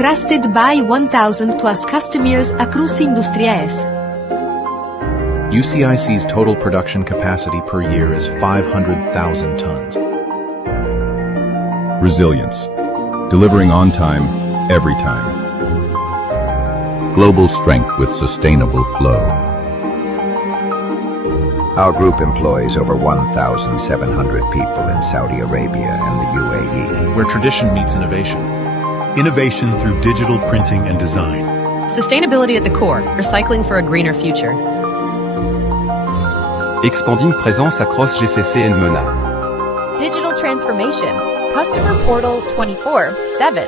Trusted by 1,000 plus customers across industries. UCIC's total production capacity per year is 500,000 tons. Resilience. Delivering on time, every time. Global strength with sustainable flow. Our group employs over 1,700 people in Saudi Arabia and the UAE. Where tradition meets innovation. Innovation through digital printing and design. Sustainability at the core, recycling for a greener future. Expanding presence across GCC and MENA. Digital transformation. Customer portal 24/7.